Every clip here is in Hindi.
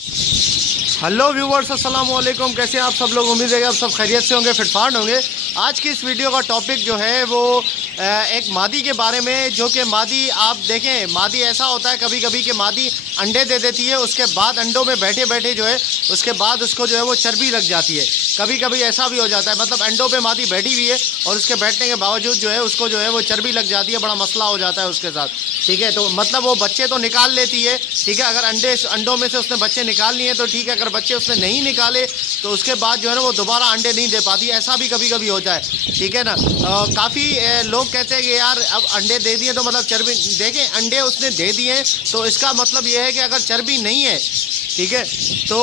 हेलो व्यूवर्स, अस्सलाम वालेकुम। कैसे हैं आप सब लोग? उम्मीद है कि आप सब खैरियत से होंगे, फिटफाट होंगे। आज की इस वीडियो का टॉपिक जो है वो एक मादी के बारे में, जो कि मादी आप देखें, मादी ऐसा होता है कभी कभी कि मादी अंडे दे देती है, उसके बाद अंडों में बैठे बैठे जो है उसके बाद उसको जो है वो चर्बी लग जाती है। कभी कभी ऐसा भी हो जाता है, मतलब अंडों पे मादी बैठी हुई है और उसके बैठने के बावजूद जो है उसको जो है वो चर्बी लग जाती है, बड़ा मसला हो जाता है उसके साथ। ठीक है, तो मतलब वो बच्चे तो निकाल लेती है, ठीक है, अगर अंडों में से उसने बच्चे निकाल लिए तो ठीक है, अगर बच्चे उसने नहीं निकाले तो उसके बाद जो है ना वो दोबारा अंडे नहीं दे पाती। ऐसा भी कभी कभी होता है, ठीक है ना। काफ़ी लोग कहते हैं कि यार अब अंडे दे दिए तो मतलब चर्बी, देखें अंडे उसने दे दिए तो इसका मतलब ये है कि अगर चर्बी नहीं है, ठीक है, तो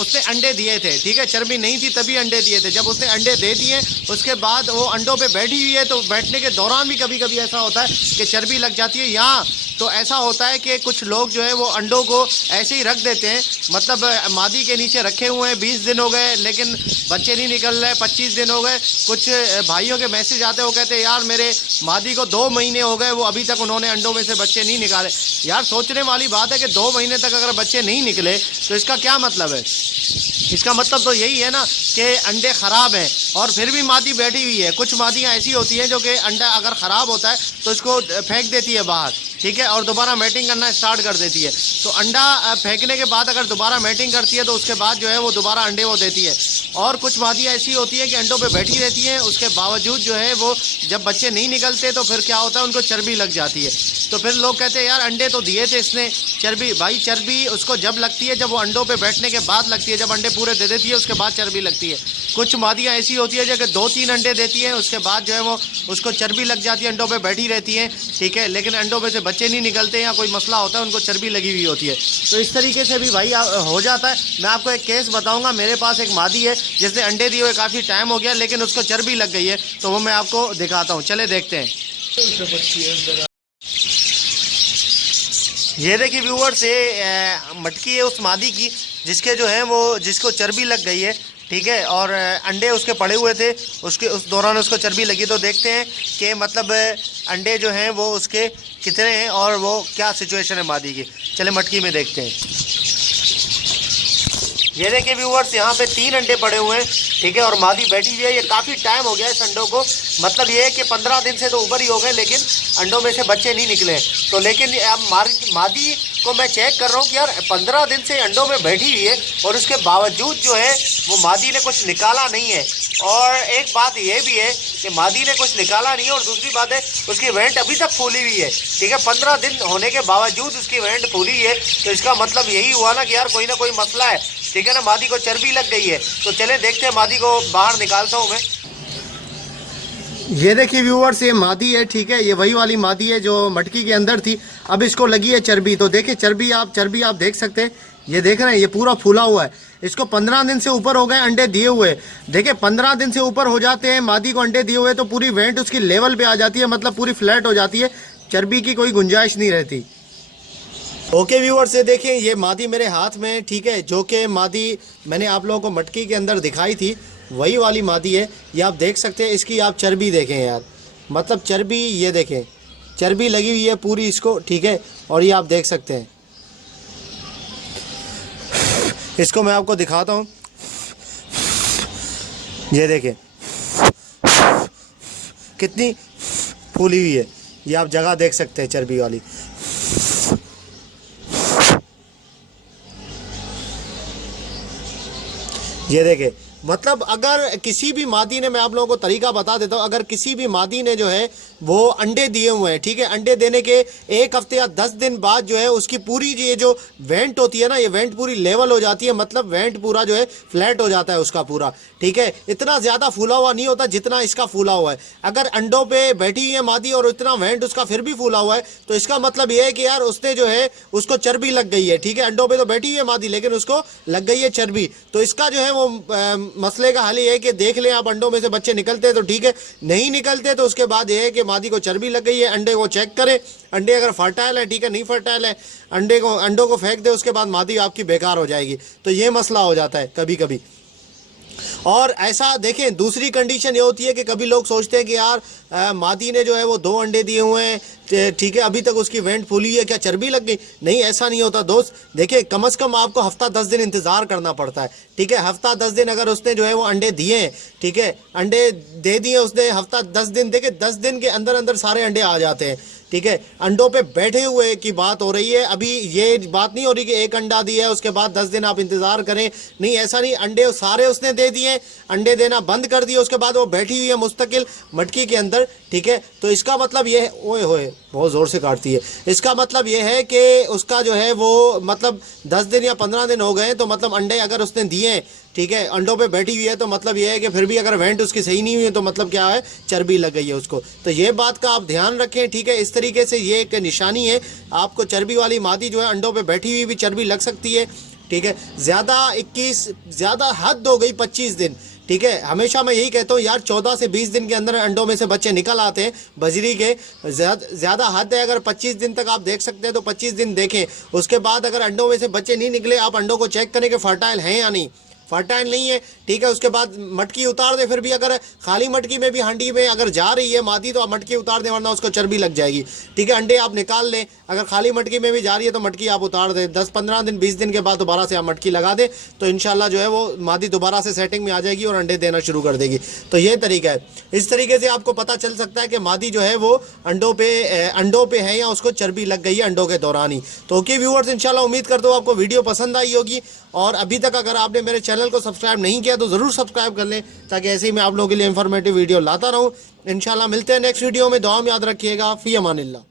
उसने अंडे दिए थे, ठीक है, चर्बी नहीं थी तभी अंडे दिए थे। जब उसने अंडे दे दिए उसके बाद वो अंडों पे बैठी हुई है, तो बैठने के दौरान भी कभी कभी ऐसा होता है कि चर्बी लग जाती है। यहाँ तो ऐसा होता है कि कुछ लोग जो है वो अंडों को ऐसे ही रख देते हैं, मतलब मादी के नीचे रखे हुए हैं, 20 दिन हो गए लेकिन बच्चे नहीं निकल रहे, 25 दिन हो गए। कुछ भाइयों के मैसेज आते हैं, वो कहते हैं यार मेरे मादी को 2 महीने हो गए, वो अभी तक उन्होंने अंडों में से बच्चे नहीं निकाले। यार सोचने वाली बात है कि 2 महीने तक अगर बच्चे नहीं निकले तो इसका क्या मतलब है? इसका मतलब तो यही है ना कि अंडे ख़राब हैं और फिर भी मादी बैठी हुई है। कुछ मादियाँ ऐसी होती हैं जो कि अंडा अगर ख़राब होता है तो इसको फेंक देती है बाहर, ठीक है, और दोबारा मैटिंग करना स्टार्ट कर देती है। तो अंडा फेंकने के बाद अगर दोबारा मैटिंग करती है तो उसके बाद जो है वो दोबारा अंडे वो देती है। और कुछ मादियाँ ऐसी होती हैं कि अंडों पे बैठी रहती हैं, उसके बावजूद जो है वो जब बच्चे नहीं निकलते तो फिर क्या होता है, उनको चर्बी लग जाती है। तो फिर लोग कहते हैं यार अंडे तो दिए थे इसने, चर्बी, भाई चर्बी उसको जब लगती है जब वो अंडों पे बैठने के बाद लगती है, जब अंडे पूरे दे देती है उसके बाद चर्बी लगती है। कुछ मादियाँ ऐसी होती है जो कि 2-3 अंडे देती हैं, उसके बाद जो है वो उसको चर्बी लग जाती है, अंडों पे बैठी रहती हैं, ठीक है, लेकिन अंडों में से बच्चे नहीं निकलते या कोई मसला होता है, उनको चर्बी लगी हुई होती है। तो इस तरीके से भी भाई हो जाता है। मैं आपको एक केस बताऊंगा, मेरे पास एक मादी है जिसने अंडे दिए हुए काफ़ी टाइम हो गया लेकिन उसको चर्बी लग गई है, तो वो मैं आपको दिखाता हूँ, चले देखते हैं। ये देखिए व्यूअर्स, ये मटकी है उस मादी की जिसके जो है वो जिसको चर्बी लग गई है, ठीक है, और अंडे उसके पड़े हुए थे, उसके उस दौरान उसको चर्बी लगी। तो देखते हैं कि मतलब अंडे जो हैं वो उसके कितने हैं और वो क्या सिचुएशन है मादी की। चले मटकी में देखते हैं। ये देखिए व्यूअर्स, यहाँ पे 3 अंडे पड़े हुए हैं, ठीक है, और मादी बैठी हुई है। ये काफ़ी टाइम हो गया इस अंडों को, मतलब ये है कि 15 दिन से तो ऊपर ही हो गए लेकिन अंडों में से बच्चे नहीं निकले। तो लेकिन अब मादी को मैं चेक कर रहा हूँ कि यार 15 दिन से अंडों में बैठी हुई है और उसके बावजूद जो है वो मादी ने कुछ निकाला नहीं है। और एक बात ये भी है कि मादी ने कुछ निकाला नहीं है, और दूसरी बात है उसकी वेंट अभी तक फूली हुई है, ठीक है, 15 दिन होने के बावजूद उसकी वेंट फूली है। तो इसका मतलब यही हुआ ना कि यार कोई ना कोई मसला है, ठीक है ना, मादी को चर्बी लग गई है। तो चले देखते हैं, मादी को बाहर निकालता हूँ मैं। ये देखिए व्यूअर्स, ये मादी है, ठीक है, ये वही वाली मादी है जो मटकी के अंदर थी। अब इसको लगी है चर्बी, तो देखिए चर्बी आप देख सकते हैं, ये देख रहे हैं, ये पूरा फूला हुआ है। इसको 15 दिन से ऊपर हो गए अंडे दिए हुए। देखिए 15 दिन से ऊपर हो जाते हैं मादी को अंडे दिए हुए तो पूरी वेंट उसकी लेवल पे आ जाती है, मतलब पूरी फ्लैट हो जाती है, चर्बी की कोई गुंजाइश नहीं रहती। ओके व्यूअर्स, ये देखें, ये मादी मेरे हाथ में, ठीक है, जो कि मादी मैंने आप लोगों को मटकी के अंदर दिखाई थी, वही वाली मादी है। ये आप देख सकते हैं, इसकी आप चर्बी देखें यार, मतलब चर्बी, ये देखें चर्बी लगी हुई है पूरी इसको, ठीक है, और ये आप देख सकते हैं। इसको मैं आपको दिखाता हूँ, ये देखें कितनी फूली हुई है, ये आप जगह देख सकते हैं चर्बी वाली। ये देखें, मतलब अगर किसी भी मादी ने, मैं आप लोगों को तरीका बता देता हूँ, अगर किसी भी मादी ने जो है वो अंडे दिए हुए हैं, ठीक है, अंडे देने के 1 हफ्ते या 10 दिन बाद जो है उसकी पूरी ये जो वेंट होती है ना, ये वेंट पूरी लेवल हो जाती है, मतलब वेंट पूरा जो है फ्लैट हो जाता है उसका पूरा, ठीक है, इतना ज़्यादा फूला हुआ नहीं होता जितना इसका फूला हुआ है। अगर अंडों पे बैठी हुई है मादी और इतना वेंट उसका फिर भी फूला हुआ है तो इसका मतलब ये है कि यार उसने जो है उसको चर्बी लग गई है, ठीक है, अंडों पे तो बैठी हुई है मादी लेकिन उसको लग गई है चर्बी। तो इसका जो है वो मसले का हल ये है कि देख लें आप, अंडों में से बच्चे निकलते हैं तो ठीक है, नहीं निकलते तो उसके बाद ये है कि मादी को चर्बी लग गई है। अंडे को चेक करें, अंडे अगर फर्टाइल है ठीक है, नहीं फर्टाइल है अंडों को फेंक दे, उसके बाद मादी आपकी बेकार हो जाएगी। तो ये मसला हो जाता है कभी कभी। और ऐसा देखें, दूसरी कंडीशन ये होती है कि कभी लोग सोचते हैं कि यार मादी ने जो है वो 2 अंडे दिए हुए हैं, ठीक है, अभी तक उसकी वेंट फूली है, क्या चर्बी लग गई? नहीं, ऐसा नहीं होता दोस्त। देखिए, कम से कम आपको हफ्ता 10 दिन इंतजार करना पड़ता है, ठीक है। हफ्ता 10 दिन अगर उसने जो है वो अंडे दिए हैं, ठीक है, अंडे दे दिए उसने, हफ्ता 10 दिन, देखिए 10 दिन के अंदर अंदर सारे अंडे आ जाते हैं, ठीक है। अंडों पे बैठे हुए की बात हो रही है, अभी ये बात नहीं हो रही कि एक अंडा दिया है उसके बाद 10 दिन आप इंतजार करें, नहीं, ऐसा नहीं। अंडे सारे उसने दे दिए, अंडे देना बंद कर दिए, उसके बाद वो बैठी हुई है मुस्तकिल मटकी के अंदर, ठीक है। तो इसका मतलब ये है, ओए होए बहुत ज़ोर से काटती है, इसका मतलब ये है कि उसका जो है वो मतलब 10 दिन या 15 दिन हो गए, तो मतलब अंडे अगर उसने दिए हैं, ठीक है, अंडों पे बैठी हुई है, तो मतलब ये है कि फिर भी अगर वेंट उसकी सही नहीं हुई है तो मतलब क्या है, चर्बी लग गई है उसको। तो ये बात का आप ध्यान रखें, ठीक है। इस तरीके से ये एक निशानी है, आपको चर्बी वाली मादी जो है अंडों पे बैठी हुई भी चर्बी लग सकती है, ठीक है। ज़्यादा 21, ज़्यादा हद हो गई 25 दिन, ठीक है। हमेशा मैं यही कहता हूँ यार, 14 से 20 दिन के अंदर अंडों में से बच्चे निकल आते हैं बजरी के। ज़्यादा हद है, अगर 25 दिन तक आप देख सकते हैं तो 25 दिन देखें, उसके बाद अगर अंडों में से बच्चे नहीं निकले, आप अंडों को चेक करें कि फर्टाइल हैं या नहीं, फर्टाइल नहीं है, ठीक है। उसके बाद मटकी उतार दे, फिर भी अगर खाली मटकी में भी हांडी में अगर जा रही है मादी तो आप मटकी उतार दें, वरना उसको चर्बी लग जाएगी, ठीक है। अंडे आप निकाल लें, अगर खाली मटकी में भी जा रही है तो मटकी आप उतार दें। 10-15 दिन 20 दिन के बाद दोबारा से आप मटकी लगा दें, तो इंशाल्लाह जो है वो मादी दोबारा से सेटिंग में आ जाएगी और अंडे देना शुरू कर देगी। तो ये तरीका है, इस तरीके से आपको पता चल सकता है कि मादी जो है वो अंडों पे है या उसको चर्बी लग गई है अंडों के दौरान ही। तो ओके व्यूअर्स, इंशाल्लाह उम्मीद करता हूँ आपको वीडियो पसंद आई होगी, और अभी तक अगर आपने मेरे चैनल को सब्सक्राइब नहीं किया तो ज़रूर सब्सक्राइब कर लें, ताकि ऐसे ही मैं आप लोगों के लिए इंफॉर्मेटिव वीडियो लाता रहूँ। इंशाल्लाह मिलते हैं नेक्स्ट वीडियो में, दुआ में याद रखिएगा। फ़ी अमानिल्लाह।